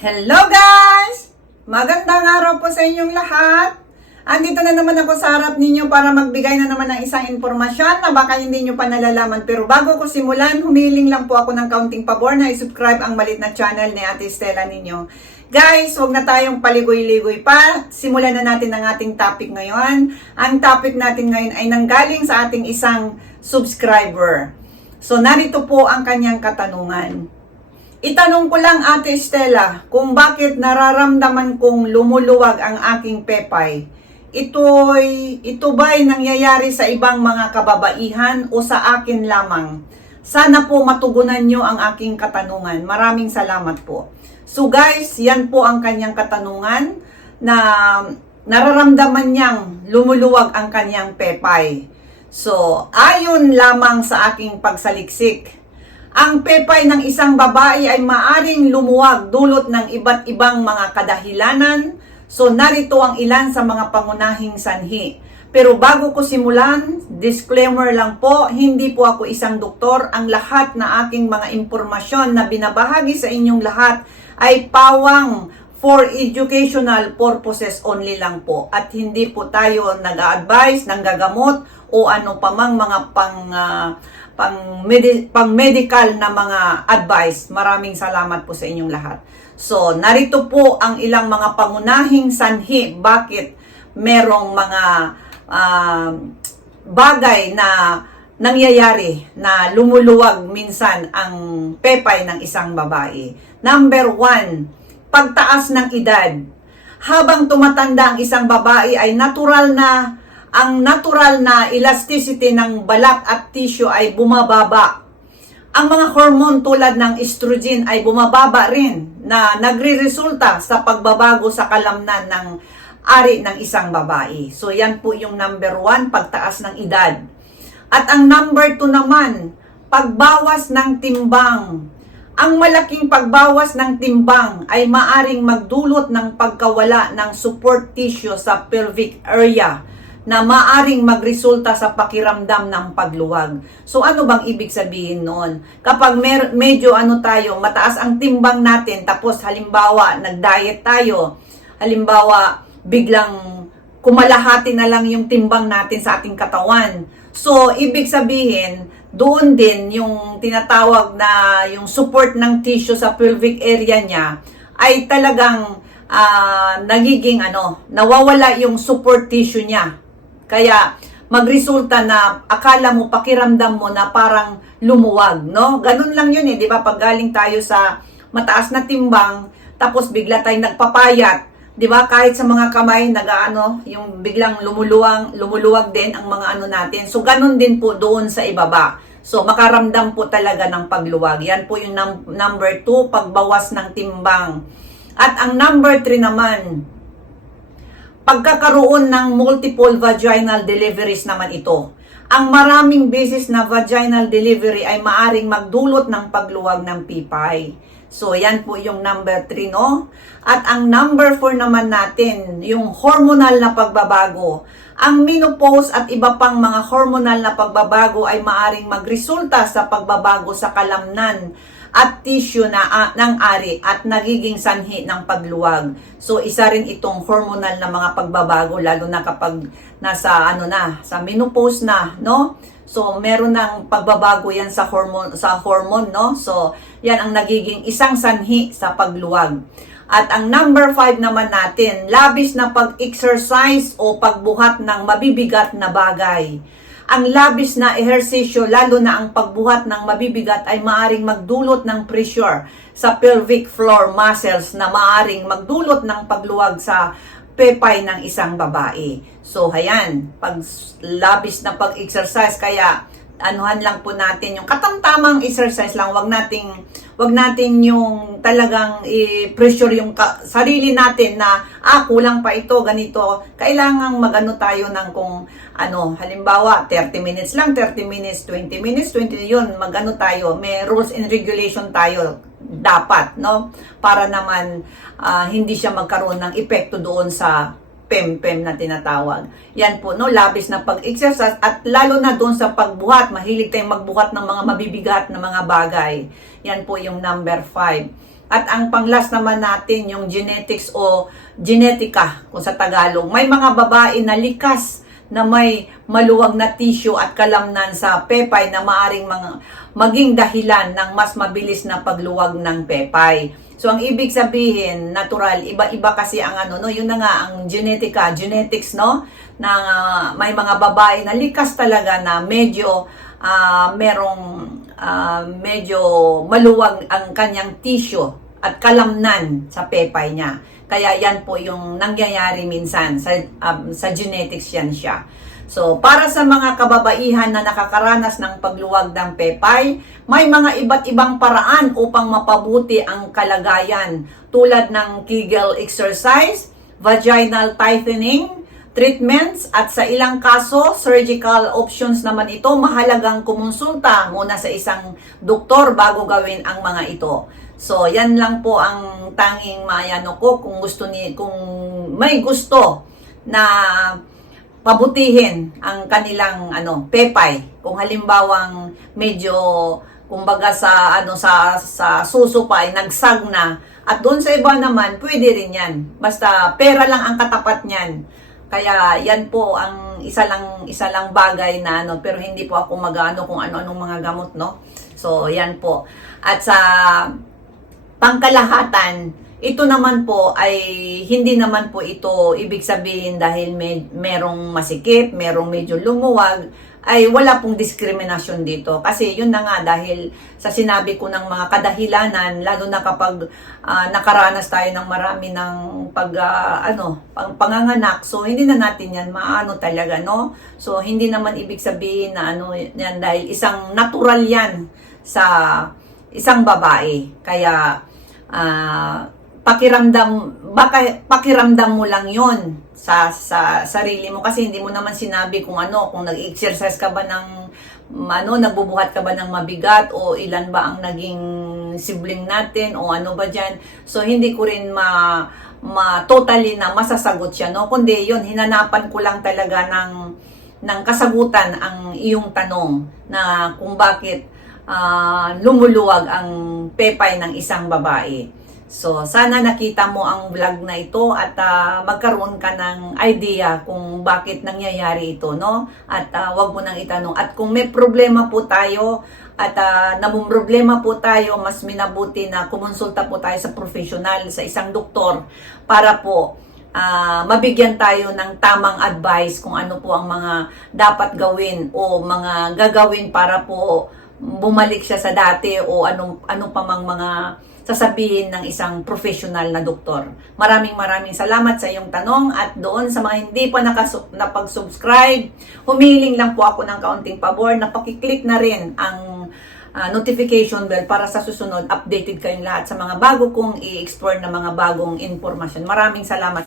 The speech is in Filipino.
Hello guys! Magandang araw po sa inyong lahat. Andito na naman ako sa harap ninyo para magbigay na naman ng isang impormasyon na baka hindi nyo pa nalalaman. Pero bago ko simulan, humiling lang po ako ng kaunting pabor na i-subscribe ang malit na channel ni Ate Stella ninyo. Guys, huwag na tayong paligoy-ligoy pa. Simulan na natin ang ating topic ngayon. Ang topic natin ngayon ay nanggaling sa ating isang subscriber. So, narito po ang kanyang katanungan. Itanong ko lang Ate Stella kung bakit nararamdaman kong lumuluwag ang aking pepay. Ito'y, ito ba'y nangyayari sa ibang mga kababaihan o sa akin lamang? Sana po matugunan nyo ang aking katanungan. Maraming salamat po. So guys, yan po ang kanyang katanungan na nararamdaman niyang lumuluwag ang kanyang pepay. So, ayon lamang sa aking pagsaliksik, ang pepay ng isang babae ay maaring lumuwag dulot ng iba't ibang mga kadahilanan. So narito ang ilan sa mga pangunahing sanhi. Pero bago ko simulan, disclaimer lang po, hindi po ako isang doktor. Ang lahat na aking mga impormasyon na binabahagi sa inyong lahat ay pawang for educational purposes only lang po. At hindi po tayo nag-a-advise ng gagamot o ano pa mang mga pang ah, pang, medi- pang medical na mga advice. Maraming salamat po sa inyong lahat. So, narito po ang ilang mga pangunahing sanhi bakit merong mga ah, bagay na nangyayari na lumuluwag minsan ang pepay ng isang babae. Number one, pagtaas ng edad. Habang tumatanda ang isang babae ay natural na ang natural na elasticity ng balat at tissue ay bumababa. Ang mga hormone tulad ng estrogen ay bumababa rin na nagre-resulta sa pagbabago sa kalamnan ng ari ng isang babae. So yan po yung number one, pagtaas ng edad. At ang number two naman, pagbawas ng timbang. Ang malaking pagbawas ng timbang ay maaring magdulot ng pagkawala ng support tissue sa pelvic area na maaring magresulta sa pakiramdam ng pagluwag. So ano bang ibig sabihin noon? Kapag mer- medyo ano tayo, mataas ang timbang natin, tapos halimbawa nag-diet tayo, halimbawa biglang kumalahati na lang yung timbang natin sa ating katawan. So ibig sabihin, doon din yung tinatawag na yung support ng tissue sa pelvic area niya ay talagang ah, nagiging ano, nawawala yung support tissue niya. Kaya magresulta na akala mo, pakiramdam mo na parang lumuwag, no? Ganun lang yun eh, di ba? Pag galing tayo sa mataas na timbang, tapos bigla tayong nagpapayat, di ba? Kahit sa mga kamay, nagaano, yung biglang lumuluwang, lumuluwag din ang mga ano natin. So, ganun din po doon sa ibaba. So, makaramdam po talaga ng pagluwag. Yan po yung num- number two, pagbawas ng timbang. At ang number three naman, pagkakaroon ng multiple vaginal deliveries naman ito. Ang maraming beses na vaginal delivery ay maaring magdulot ng pagluwag ng pipay. So, yan po yung number 3, no? At ang number 4 naman natin, yung hormonal na pagbabago. Ang menopause at iba pang mga hormonal na pagbabago ay maaring magresulta sa pagbabago sa kalamnan at tissue na ah, ng ari at nagiging sanhi ng pagluwag. So isa rin itong hormonal na mga pagbabago lalo na kapag nasa ano na, sa menopause na, no? So meron ng pagbabago yan sa hormone sa hormone, no? So yan ang nagiging isang sanhi sa pagluwag. At ang number 5 naman natin, labis na pag-exercise o pagbuhat ng mabibigat na bagay ang labis na ehersisyo, lalo na ang pagbuhat ng mabibigat ay maaring magdulot ng pressure sa pelvic floor muscles na maaring magdulot ng pagluwag sa pepay ng isang babae. So, hayan, pag labis na pag-exercise, kaya anuhan lang po natin yung katamtamang exercise lang, wag nating wag natin yung talagang i-pressure yung sarili natin na ah kulang pa ito ganito. Kailangang magano tayo ng kung ano, halimbawa 30 minutes lang, 30 minutes, 20 minutes, 20 yun, magano tayo, may rules and regulation tayo dapat, no? Para naman ah, hindi siya magkaroon ng epekto doon sa PEM-PEM na tinatawag. Yan po, no, labis na pag-exercise at lalo na doon sa pagbuhat, mahilig tayong magbuhat ng mga mabibigat na mga bagay. Yan po yung number 5. At ang panglas naman natin, yung genetics o genetika kung sa Tagalog. May mga babae na likas na may maluwag na tissue at kalamnan sa pepay na maaring mga, maging dahilan ng mas mabilis na pagluwag ng pepay. So ang ibig sabihin, natural, iba-iba kasi ang ano, no, yun na nga ang genetika, genetics, no, na ah, may mga babae na likas talaga na medyo ah, merong ah, medyo maluwag ang kanyang tissue at kalamnan sa pepay niya. Kaya yan po yung nangyayari minsan sa um, sa genetics yan siya. So, para sa mga kababaihan na nakakaranas ng pagluwag ng pepay, may mga iba't ibang paraan upang mapabuti ang kalagayan tulad ng Kegel exercise, vaginal tightening, treatments at sa ilang kaso, surgical options naman ito, mahalagang kumonsulta muna sa isang doktor bago gawin ang mga ito. So, yan lang po ang tanging mayano ko kung gusto ni kung may gusto na pabutihin ang kanilang ano pepay. Kung halimbawang medyo kumbaga sa ano sa sa suso pa ay nagsag na. At doon sa iba naman pwede rin yan. Basta pera lang ang katapat niyan. Kaya yan po ang isa lang isa lang bagay na ano pero hindi po ako magano kung ano-anong mga gamot no? So yan po. At sa pangkalahatan, ito naman po ay hindi naman po ito ibig sabihin dahil may, merong masikip, merong medyo lumuwag, ay wala pong diskriminasyon dito. Kasi yun na nga dahil sa sinabi ko ng mga kadahilanan, lalo na kapag ah, nakaranas tayo ng marami ng pag, ah, ano, pang, panganganak, so hindi na natin yan maano talaga, no? So hindi naman ibig sabihin na ano yan dahil isang natural yan sa isang babae. Kaya ah, pakiramdam baka pakiramdam mo lang 'yon sa sa sarili mo. Kasi hindi mo naman sinabi kung ano kung nag-exercise ka ba ng ano nagbubuhat ka ba ng mabigat o ilan ba ang naging sibling natin o ano ba diyan so hindi ko rin ma ma totally na masasagot siya no? Kundi yon hinanapan ko lang talaga ng ng kasagutan ang iyong tanong na kung bakit ah, lumuluwag ang pepay ng isang babae. So, sana nakita mo ang vlog na ito at ah, magkaroon ka ng idea kung bakit nangyayari ito, no? At ah, wag mo nang itanong. At kung may problema po tayo at uh, problema po tayo, mas minabuti na kumonsulta po tayo sa professional, sa isang doktor para po ah, mabigyan tayo ng tamang advice kung ano po ang mga dapat gawin o mga gagawin para po bumalik siya sa dati o anong ano pa mang mga sasabihin ng isang professional na doktor. Maraming maraming salamat sa iyong tanong at doon sa mga hindi pa napag-subscribe, humiling lang po ako ng kaunting pabor na pakiclick na rin ang ah, notification bell para sa susunod updated kayong lahat sa mga bago kong i-explore na mga bagong informasyon. Maraming salamat.